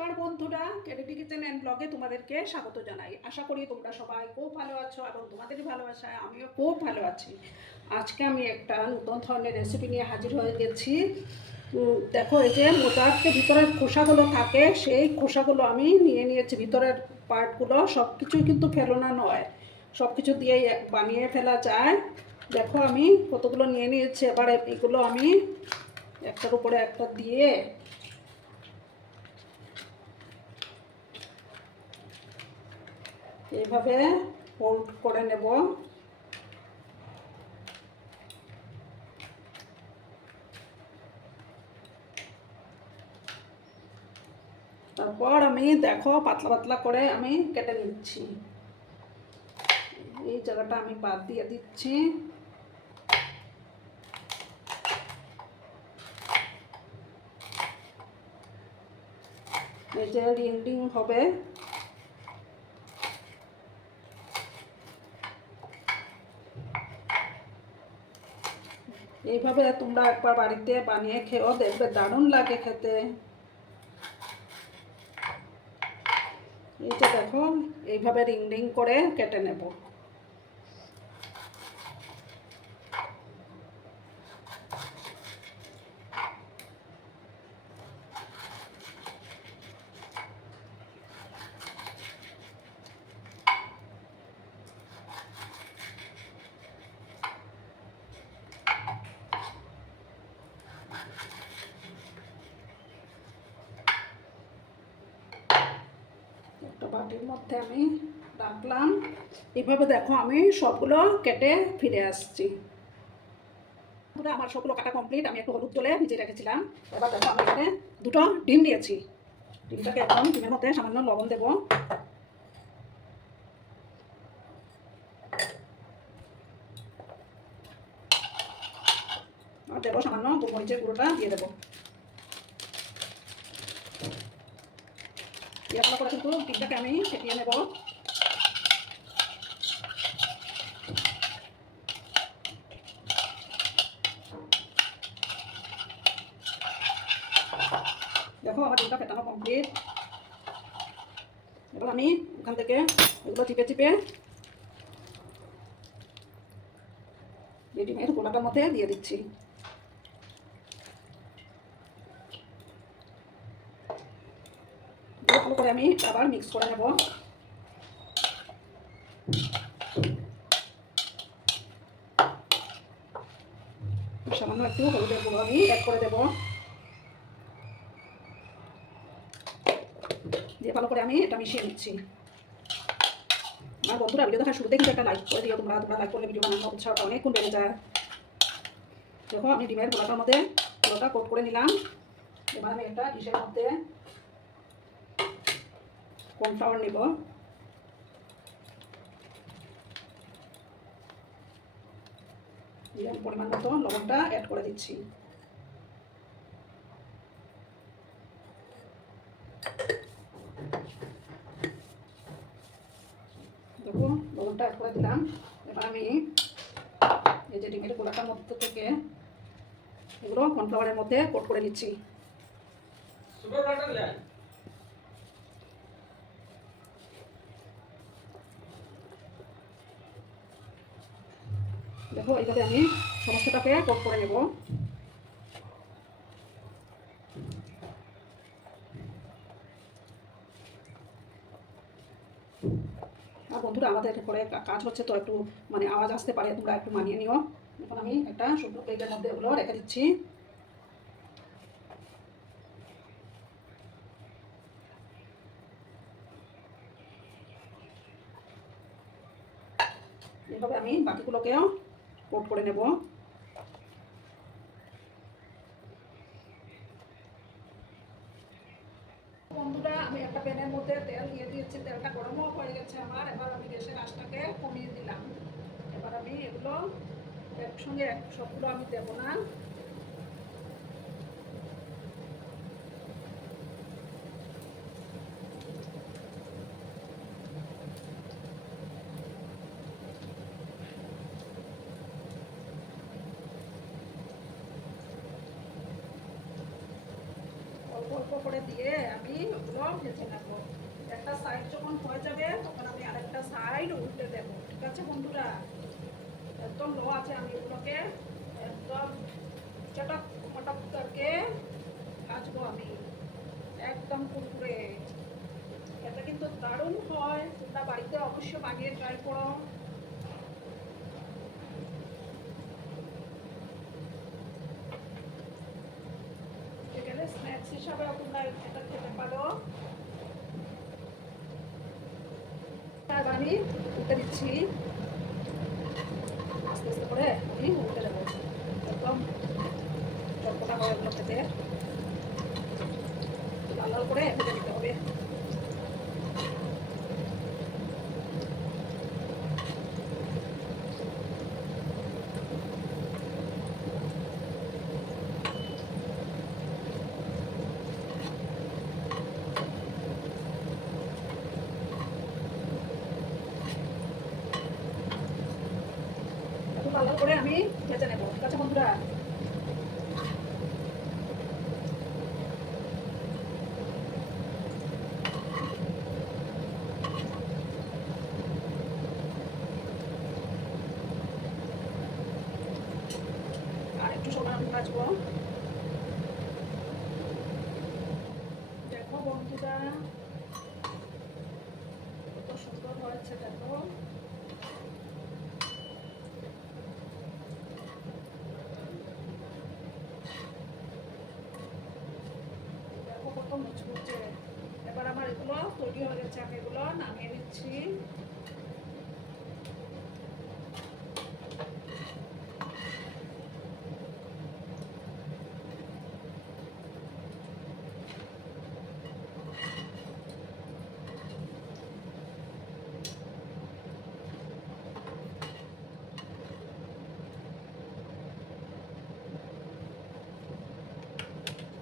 নমস্কার বন্ধুরা ক্যারেটি kitchen and ব্লগে তোমাদেরকে স্বাগত জানাই। আশা করি তোমরা সবাই খুব ভালো আছো এবং তোমাদের ভালোবাসায় আমিও খুব ভালো আছি। আজকে আমি একটা নতুন ধরনের রেসিপি নিয়ে হাজির হয়ে গেছি। দেখো, এই যে মোটার যে ভিতরের খোসাগুলো থাকে, সেই খোসাগুলো আমি নিয়ে নিয়েছি। ভিতরের পার্টগুলো সব কিছুই কিন্তু ফেলোনা নয়। সব কিছু দিয়েই বানিয়ে ফেলা যায়। দেখো, আমি কতগুলো নিয়ে নিয়েছি। এবার এগুলো আমি একটার উপরে একটা দিয়ে এইভাবে ফোল্ড করে নেব। তারপর আমি দেখো পাতলা পাতলা করে আমি কেটে নিচ্ছি। এই জায়গাটা আমি বাদ দিয়ে দিচ্ছি। এই যে রিং হবে। এইভাবে তোমরা একবার বাড়িতে বানিয়ে খেয়েও দেখবে, দারুণ লাগে খেতে। এই যে দেখো, এইভাবে রিং রিং করে কেটে নেব একটা বাটির মধ্যে আমি রাখলাম। এইভাবে দেখো আমি সবগুলো কেটে ফিরে আসছি। পুরো আমার সবগুলো কাটা কমপ্লিট আমি একটু হলুদ জলে ভিজে রেখেছিলাম। এবার দেখো আমি এখানে দুটো ডিম নিয়েছি। ডিমটাকে একদম ডিমের মধ্যে সামান্য লবণ দেবো। দেবো সামান্য গোলমরিচের গুঁড়োটা দিয়ে দেবো। এরকম করে কিন্তু ডিমটাকে আমি ফেটিয়ে নেব। দেখো, আমার ডিমটা ফেটানো কমপ্লিট এবার আমি ওখান থেকে এগুলো চিপে চিপে এই গোলাটার মধ্যে দিয়ে দিচ্ছি দিয়ে ভালো করে আমি আবার মিক্স করে নেব। সামান্য একটু হলুদের গুঁড়ো আমি অ্যাড করে দেব। দিয়ে ভালো করে আমি এটা মিশিয়ে নিচ্ছি। আমার বন্ধুরা ভিডিও দেখার শুরুতে কিন্তু একটা লাইক করে দিও তোমরা। তোমরা লাইক করলে ভিডিও বানানো উৎসাহটা অনেকক্ষণ বেড়ে যায়। দেখো, আমি ডিমের গোলাটার মধ্যে গোলাটা কোট করে নিলাম। এবার আমি একটা ডিশের মধ্যে কর্নফ্লাওয়ার নেব? পরিমাণ মতো, লবণটা অ্যাড করে দিচ্ছি। দেখো, লবণটা অ্যাড করে দিলাম। এবার আমি এই যে ডিমের গোলাটার মধ্যে থেকে এগুলো কর্নফ্লাওয়ারের মধ্যে কোট করে নিচ্ছি। দেখো এইভাবে আমি সমস্তটাকে কোট করে নেব। আর বন্ধুরা, আমাদের করে কাজ হচ্ছে, তো একটু মানে আওয়াজ আসতে পারে, তোমরা একটু মানিয়ে নিও। এখন আমি একটা শুকনো প্লেটের মধ্যে ওগুলো রেখে দিচ্ছি। এভাবে আমি বাকিগুলোকেও কোট করে নেব। আমি একটা মধ্যে তেল দিয়ে দিয়েছি। তেলটা গরমও হয়ে গেছে আমার। এবার আমি কমিয়ে দিলাম। এবার আমি এগুলো একসঙ্গে সবগুলো আমি দেবো না। অল্প করে দিয়ে আমি ওগুলো ভেজে নেব। একটা সাইড যখন হয়ে যাবে, তখন আমি আরেকটা সাইড উল্টে দেবো। ঠিক আছে বন্ধুরা? একদম লো আছে আমি ওগুলোকে একদম চটক মটক করকে ভাজবো আমি। একদম কুরকুরে। এটা কিন্তু দারুণ হয়। তোমরা বাড়িতে অবশ্যই বানিয়ে ট্রাই করো এখানে হিসাবেও তোমরা এটা খেতে পারো আর আমি উল্টে দিচ্ছি আস্তে আস্তে করে আমি উঠে দেবো একদম চটপটা খেতে লাল লাল করে ভেজে দিতে হবে একটু লাল লাল করে আমি ভেজে নেব ঠিক আছে বন্ধুরা আর একটু সময় আমি ভাজবো দেখো বন্ধুরা কত সুন্দর হয়েছে দেখো দেখো কত মুচমুচে এবার আমার এগুলো তৈরি হয়ে গেছে আমি এগুলো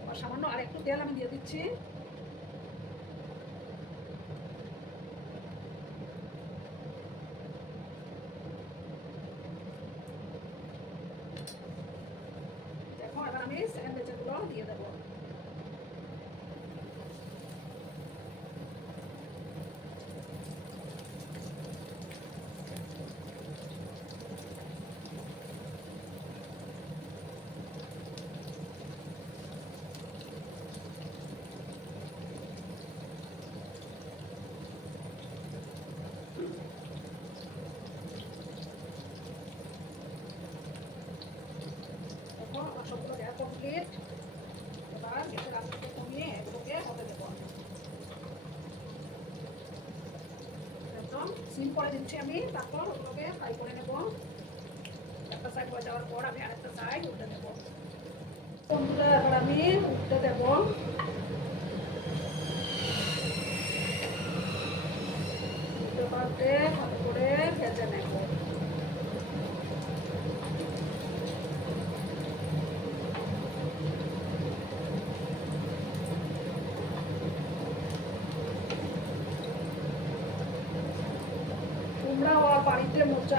আবার সামান্য আর একটু তেল আমি দিয়ে দিচ্ছি দেখো এবার আমি সেকেন্ড বেচেগুলো দিয়ে দেবো দেখো আমার সবগুলো দেওয়া কমপ্লিট এবার গ্যাসের আঁচটাকে কমিয়ে এগুলোকে হতে দেবো সিম করে দিচ্ছি আমি, তারপর ওগুলোকে ফ্রাই করে নেব। একটা সাইড হয়ে যাওয়ার পর আমি আরেকটা সাইড উল্টে দেবো। বন্ধুরা, এবার আমি উল্টে দেবো। ভালো করে ভেজে নেব তোমরাও আর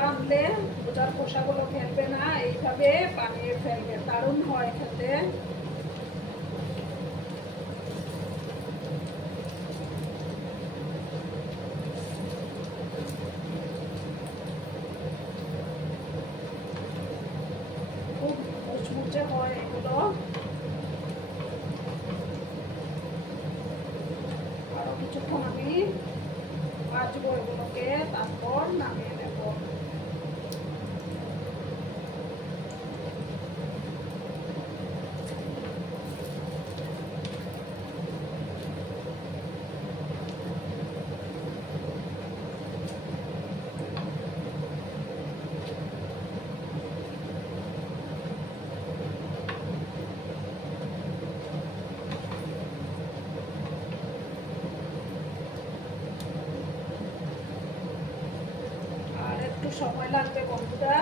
আনলে মোচার খোসাগুলো ফেলবে না, এইভাবে বানিয়ে ফেলবে, দারুণ হয় খেতে। মুচমুচে হয় এগুলো। আরও কিছুক্ষণ আমি ভাজবো এগুলোকে, তারপর নামিয়ে নেব আর একটু সময় লাগবে বন্ধুরা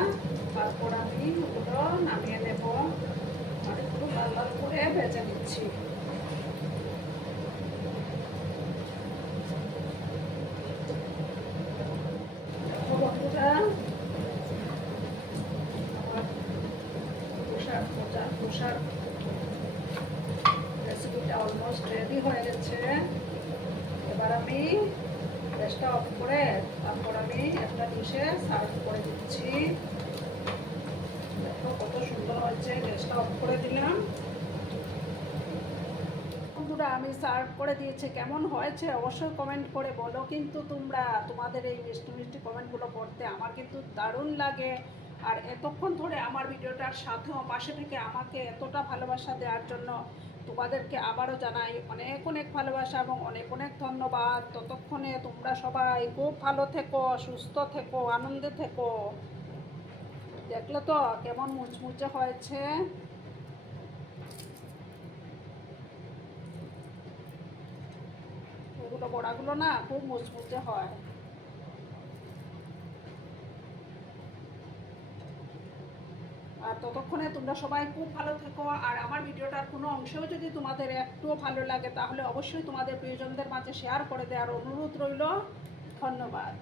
তারপর আমি ওগুলো নামিয়ে নেব। আর একটু লাল লাল করে ভেজে নিচ্ছি দেখো বন্ধুরা আমার পোশাক মোজা পোশাক রেসিপিটা অলমোস্ট রেডি হয়ে গেছে এবার আমি গ্যাসটা অফ করে তারপর আমি একটা ডিশে সার্ভ করে দিচ্ছি। দেখো কত সুন্দর হয়েছে, গ্যাসটা অফ করে দিলাম। বন্ধুরা, আমি সার্ভ করে দিয়েছি। কেমন হয়েছে অবশ্যই কমেন্ট করে বলো। কিন্তু তোমরা, তোমাদের এই মিষ্টি মিষ্টি কমেন্টগুলো পড়তে আমার কিন্তু দারুণ লাগে। আর এতক্ষণ ধরে আমার ভিডিওটার সাথেও পাশে থেকে আমাকে এতটা ভালোবাসা দেওয়ার জন্য তোমাদেরকে আবারও জানাই অনেক অনেক ভালোবাসা এবং অনেক অনেক ধন্যবাদ। ততক্ষণে তোমরা সবাই খুব ভালো থেকো, সুস্থ থেকো, আনন্দে থেকো। দেখলে তো কেমন মুচমুচে হয়েছে। এগুলো বড়াগুলো না খুব মুচমুচে হয় আর ততক্ষণে তোমরা সবাই খুব ভালো থেকো। আর আমার ভিডিওটার কোনো অংশেও যদি তোমাদের একটুও ভালো লাগে, তাহলে অবশ্যই তোমাদের প্রিয়জনদের মাঝে শেয়ার করে দেওয়ার অনুরোধ রইল। ধন্যবাদ।